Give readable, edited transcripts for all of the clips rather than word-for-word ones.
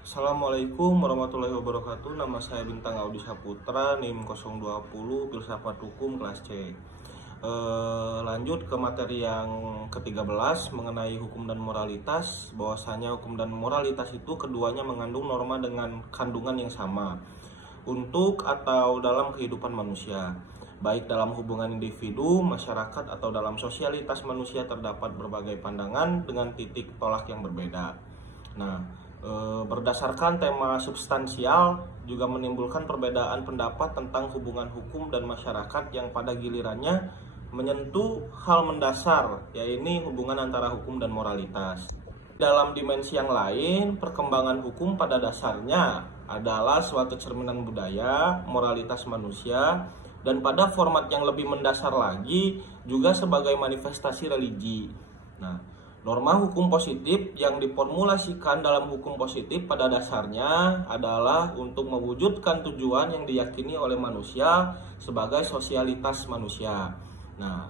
Assalamualaikum warahmatullahi wabarakatuh. Nama saya Bintang Audi Saputra, NIM 020, Filsafat Hukum kelas C. Lanjut ke materi yang ke-13 mengenai hukum dan moralitas. Bahwasanya hukum dan moralitas itu keduanya mengandung norma dengan kandungan yang sama untuk atau dalam kehidupan manusia, baik dalam hubungan individu, masyarakat, atau dalam sosialitas manusia terdapat berbagai pandangan dengan titik tolak yang berbeda. Nah, berdasarkan tema substansial juga menimbulkan perbedaan pendapat tentang hubungan hukum dan masyarakat yang pada gilirannya menyentuh hal mendasar, yaitu hubungan antara hukum dan moralitas. Dalam dimensi yang lain, perkembangan hukum pada dasarnya adalah suatu cerminan budaya, moralitas manusia, dan pada format yang lebih mendasar lagi juga sebagai manifestasi religi. Nah, norma hukum positif yang diformulasikan dalam hukum positif pada dasarnya adalah untuk mewujudkan tujuan yang diyakini oleh manusia sebagai sosialitas manusia. Nah,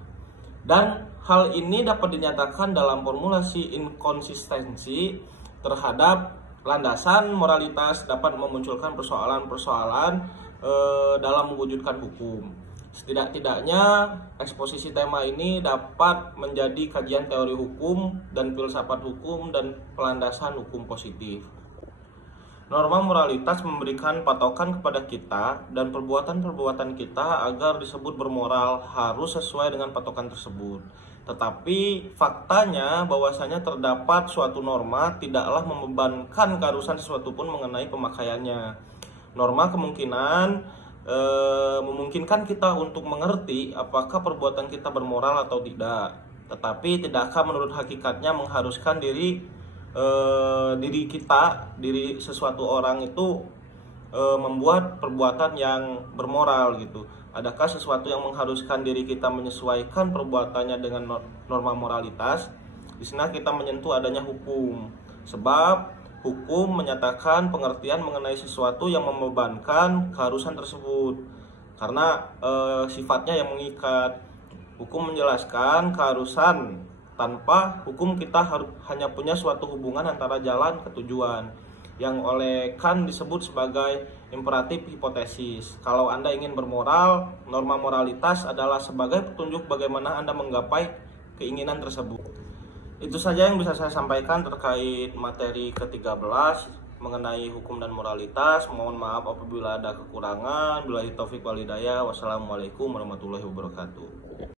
dan hal ini dapat dinyatakan dalam formulasi inkonsistensi terhadap landasan moralitas dapat memunculkan persoalan-persoalan dalam mewujudkan hukum. Setidak-tidaknya eksposisi tema ini dapat menjadi kajian teori hukum dan filsafat hukum dan pelandasan hukum positif. Norma moralitas memberikan patokan kepada kita dan perbuatan-perbuatan kita agar disebut bermoral harus sesuai dengan patokan tersebut. Tetapi faktanya bahwasanya terdapat suatu norma tidaklah membebankan keharusan sesuatu pun mengenai pemakaiannya. Norma memungkinkan kita untuk mengerti apakah perbuatan kita bermoral atau tidak, tetapi tidakkah menurut hakikatnya mengharuskan diri sesuatu orang itu membuat perbuatan yang bermoral gitu. Adakah sesuatu yang mengharuskan diri kita menyesuaikan perbuatannya dengan norma moralitas? Di sana kita menyentuh adanya hukum, sebab hukum menyatakan pengertian mengenai sesuatu yang membebankan keharusan tersebut karena sifatnya yang mengikat. Hukum menjelaskan keharusan. Tanpa hukum kita hanya punya suatu hubungan antara jalan ke tujuan yang oleh Kant disebut sebagai imperatif hipotesis. Kalau Anda ingin bermoral, norma moralitas adalah sebagai petunjuk bagaimana Anda menggapai keinginan tersebut. Itu saja yang bisa saya sampaikan terkait materi ke-13 mengenai hukum dan moralitas. Mohon maaf apabila ada kekurangan. Billahi taufik wal hidayah. Wassalamualaikum warahmatullahi wabarakatuh.